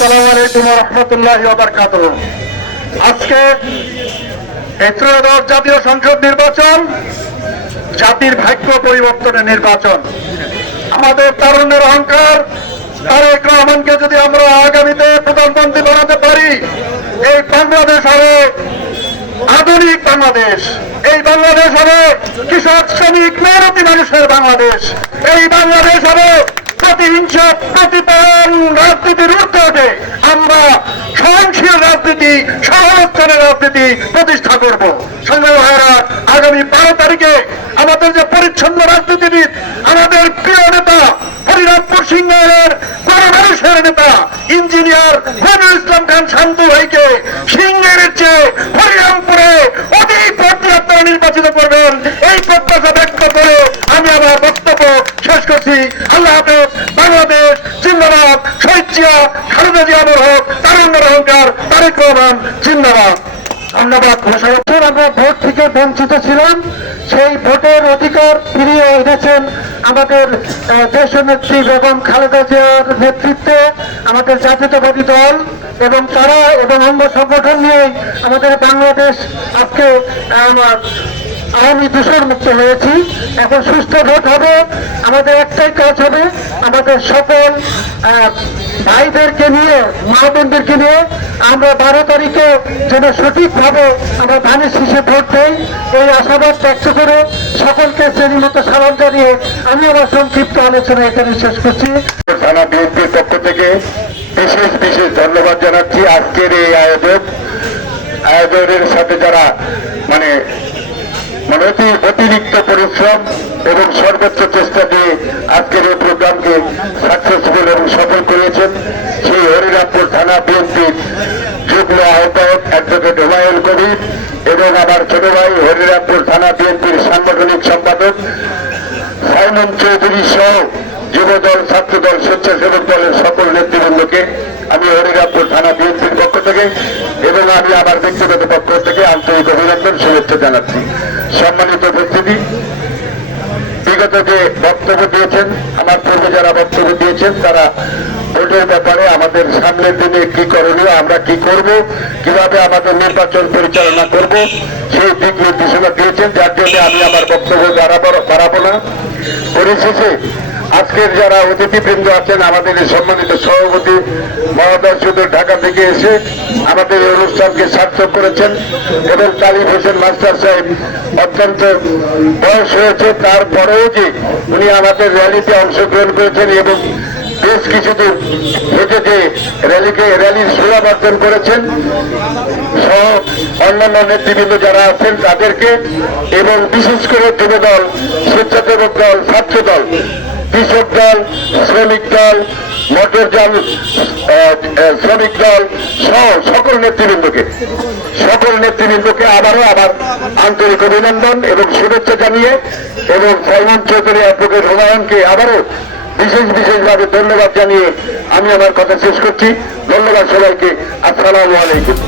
আসসালামু আলাইকুম ওয়া রাহমাতুল্লাহি ওয়া বারাকাতুহু। আজকে ত্রয়োদশ জাতীয় সংসদ নির্বাচন জাতির ভাগ্য পরিবর্তনের নির্বাচন। আমাদের তারুণ্যের অহংকার তারেক রহমানকে যদি আমরা আগামীতে প্রধানমন্ত্রী বানাতে পারি, এই বাংলাদেশ হবে আধুনিক বাংলাদেশ। এই বাংলাদেশ হবে কৃষক শ্রমিক মেহনতি মানুষের বাংলাদেশ। এই বাংলাদেশ হবে প্রতিহিংস প্রতিপালন রাজনীতির ঊর্ধ্বে আমরা সহনশীল রাজনীতি, সহাবস্থানের রাজনীতি প্রতিষ্ঠা করব। সংগ্রামী ভাইয়েরা, আগামী 12 তারিখে আমাদের যে পরিচ্ছন্ন রাজনীতিবিদ, আমাদের প্রিয় নেতা হরিরামপুর সিংহের গণমানুষের নেতা ইঞ্জিনিয়ার মনিরুল ইসলাম খান শান্তু ভাইকে সিংহের চেয়ে হরিরামপুরে অধিক ভোট আপনারা নির্বাচিত করবেন, এই প্রত্যাশা ব্যক্ত করে আমি আমার বক্তব্য শেষ করছি। আল্লাহ হাফেজ। বাংলাদেশ জিন্দাবাদ। শহীদ জিয়া, খালেদা জিয়া অমর হোক। তারুণ্যের অহংকার তারেক রহমান জিন্দাবাদ। ধন্যবাদ। আমরা ভোট থেকে বঞ্চিত ছিলাম, সেই ভোটের অধিকার ফিরিয়ে এনেছেন আমাদের দেশনেত্রী বেগম খালেদা জিয়ার নেতৃত্বে আমাদের জাতীয়তাবাদী দল এবং তারা এবং অঙ্গ সংগঠন নিয়ে আমাদের বাংলাদেশ আজকে আওয়ামী দূষণ মুক্ত হয়েছি। এখন সুস্থ ভোট হবে। আমাদের একটাই কাজ হবে, আমাদের সকল ভাইদেরকে নিয়ে, মা বোনদেরকে নিয়ে আমরা 12 তারিখে যেন সঠিকভাবে আমরা ধানের শীষে ভোট দেই, এই আশাবাদ ব্যক্ত করে সকলকে শ্রেণীর মতো সালাম জানিয়ে আমি আমার সংক্ষিপ্ত আলোচনা এখানে শেষ করছি। থানা বিএনপির পক্ষ থেকে বিশেষ বিশেষ ধন্যবাদ জানাচ্ছি। আজকের এই আয়োজনের সাথে যারা অতিরিক্ত পরিশ্রম এবং সর্বোচ্চ চেষ্টা দিয়ে আজকের এই প্রোগ্রামকে সাকসেসফুল এবং সফল করেছেন, সেই হরিরামপুর থানা বিএনপির যুগ্ম আহ্বায়ক অ্যাডভোকেট হুমায়ুন কবির এবং আমার ছোট ভাই হরিরামপুর থানা বিএনপির সাংগঠনিক সম্পাদক সাইমন চৌধুরী সহ যুবদল, ছাত্রদল, স্বেচ্ছাসেবক দলের সকল নেতৃবৃন্দকে আমি হরিরামপুর থানা বিএনপির পক্ষ থেকে এবং আমি আমার ব্যক্তিগত পক্ষ থেকে আন্তরিক অভিনন্দন, শুভেচ্ছা জানাচ্ছি। সম্মানিত উপস্থিতি, বিগত যে বক্তব্য দিয়েছেন, আমার পূর্বে যারা বক্তব্য দিয়েছেন, তারা ভোটের ব্যাপারে আমাদের সামনের দিনে কি করণীয়, আমরা কি করব, কিভাবে আমাদের নির্বাচন পরিচালনা করব, সেই দিক নির্দেশনা দিয়েছেন, যার জন্য আমি আমার বক্তব্য বাড়াবো না। পরিশেষে আজকের যারা অতিথিবৃন্দ আছেন, আমাদের এই সম্মানিত সভাপতি মহোদয় শুধু ঢাকা থেকে এসে আমাদের এই অনুষ্ঠানকে সার্থক করেছেন এবং তালিম হোসেন মাস্টার সাহেব অত্যন্ত বয়স হয়েছে, তারপরেও যে উনি আমাদের র্যালিতে অংশগ্রহণ করেছেন এবং বেশ কিছুদিন হেঁটে যে র্যালির শোভাবর্ধন করেছেন, সহ অন্যান্য নেতৃবৃন্দ যারা আছেন তাদেরকে এবং বিশেষ করে যুবদল, স্বেচ্ছাসেবক দল, ছাত্র দল, কৃষক দল, শ্রমিক দল, মোটর যান শ্রমিক দল সহ সকল নেতৃবৃন্দকে আবারও আমার আন্তরিক অভিনন্দন এবং শুভেচ্ছা জানিয়ে এবং সাইমন চৌধুরী অ্যাডভোকেট হুমায়ুনকে আবারও বিশেষভাবে ধন্যবাদ জানিয়ে আমি আমার কথা শেষ করছি। ধন্যবাদ সবাইকে। আসসালামু আলাইকুম।